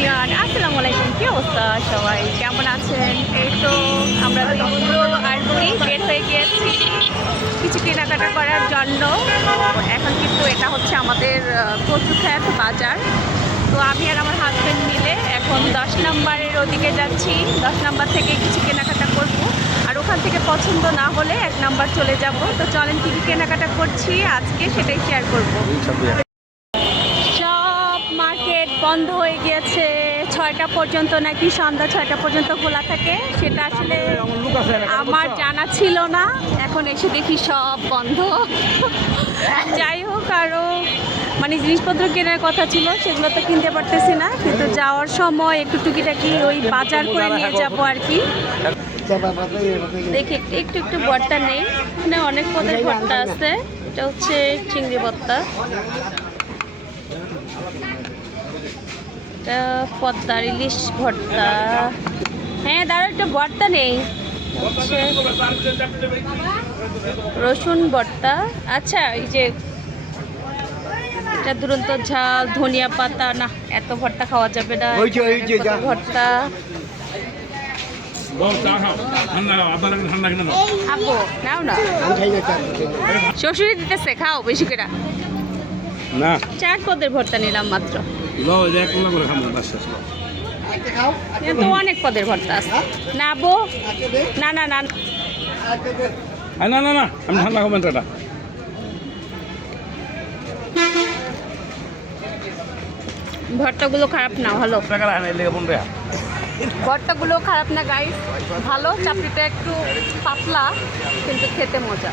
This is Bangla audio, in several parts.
এভরিওয়ান, আসসালামু আলাইকুম। কি অবস্থা সবাই, কেমন আছেন? এই তো আমরা নম্র আর বুড়ি বের হয়ে গিয়েছি কিছু কেনাকাটা করার জন্য। এখন কিন্তু এটা হচ্ছে আমাদের কচুখ্যাত বাজার। তো আমি আর আমার হাজব্যান্ড মিলে এখন 10 নম্বরের ওদিকে যাচ্ছি। 10 নম্বর থেকে কিছু কেনাকাটা করব, আর ওখান থেকে পছন্দ না হলে 1 নম্বর চলে যাব। তো চলেন কী কী কেনাকাটা করছি আজকে সেটাই শেয়ার করব। সব মার্কেট বন্ধ হয়ে গিয়েছে, 6টা পর্যন্ত নাকি, সন্ধ্যা 6টা পর্যন্ত খোলা থাকে। সেটা আসলে আমার জানা ছিল না, এখন এসে দেখি সব বন্ধ। যাই হোক, আরও মানে জিনিসপত্র কেনার কথা ছিল সেগুলো তো কিনতে পারতেছি না, কিন্তু যাওয়ার সময় একটু টুকিটাকি ওই বাজার করে নিয়ে যাবো আর কি। দেখি একটু একটু ভর্তা নেই, এখানে অনেক পদের ভর্তা আছে। এটা হচ্ছে চিংড়ি ভর্তা, এটা পদ্মার ইলিশ ভর্তা। হ্যাঁ দাঁড়া, একটু ভর্তা নেই, হচ্ছে রসুন ভর্তা। আচ্ছা, এই যে এটা দুরন্ত ঝাল, ধনিয়া পাতা। না, এত ভর্তা খাওয়া যাবে না। ভর্তা খাবো, নাও না, শ্বশুরি দিতেছে, খাও বেশি করে না। 4 পদের ভর্তা নিলাম মাত্র, তো অনেক পদের ভর্তা আছে। না বো, না না না না না না, আমি ঠান্ডা খাবো এটা। ভর্তাগুলো খারাপ না, ভালো। ভর্তাগুলো খারাপ না গাইস, ভালো। চাপড়িটা একটু পাতলা কিন্তু খেতে মজা।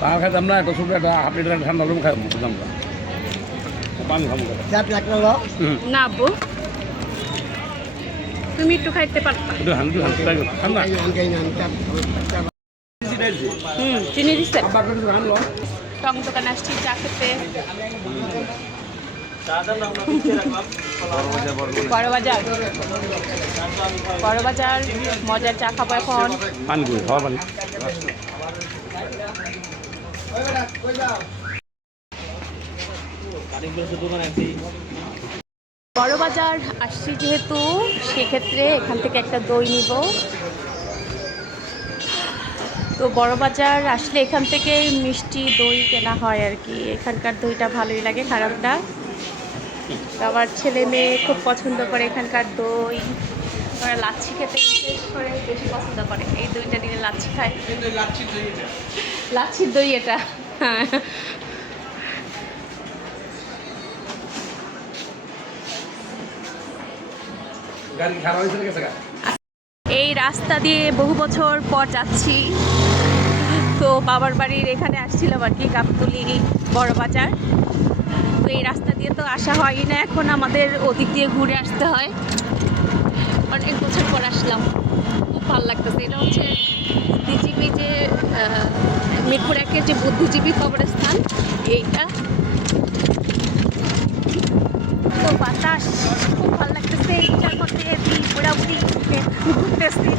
চা খাইতাম না, ছোট একটা হাফ লিটার ঠান্ডা রুম খাই বুঝলাম না, পানি খাবো না আব্বু, তুমি একটু খাইতে পারতা। চিনি দিচ্ছে। টং দোকানে আসছি চা খেতে। বড় বাজার, বড় বাজার, মজার চা খাবো এখন। বড় বাজার আসছি যেহেতু, সেক্ষেত্রে এখান থেকে একটা দই নিব। তো বড় বাজার আসলে এখান থেকে মিষ্টি দই কেনা হয় আর কি। এখানকার দইটা ভালোই লাগে, খারাপ না। আমার ছেলে মেয়ে খুব পছন্দ করে এখানকার দই। ওরা লাচ্ছি খেতে বিশেষ করে বেশি পছন্দ করে, এই দইটা নিয়ে লাচ্ছি খায়। লাচ্ছির দই এটা, হ্যাঁ। এই রাস্তা দিয়ে বহু বছর পর যাচ্ছি, তো বাবার বাড়ির এখানে আসছিলাম আর কি, গাবতলী বড় বাজার। তো এই রাস্তা দিয়ে তো আসা হয় না, এখন আমাদের ওদিক দিয়ে ঘুরে আসতে হয়। অনেক বছর পর আসলাম, খুব ভালো লাগতেছে। এটা হচ্ছে বুদ্ধিজীবী, যে মিরপুর 1-এর যে বুদ্ধিজীবী কবরস্থান, এইটা। তো বাতাস খুব ভালো লাগতেছে, ইচ্ছার মধ্যে বুড়াবুড়ি ঘুরতেছি।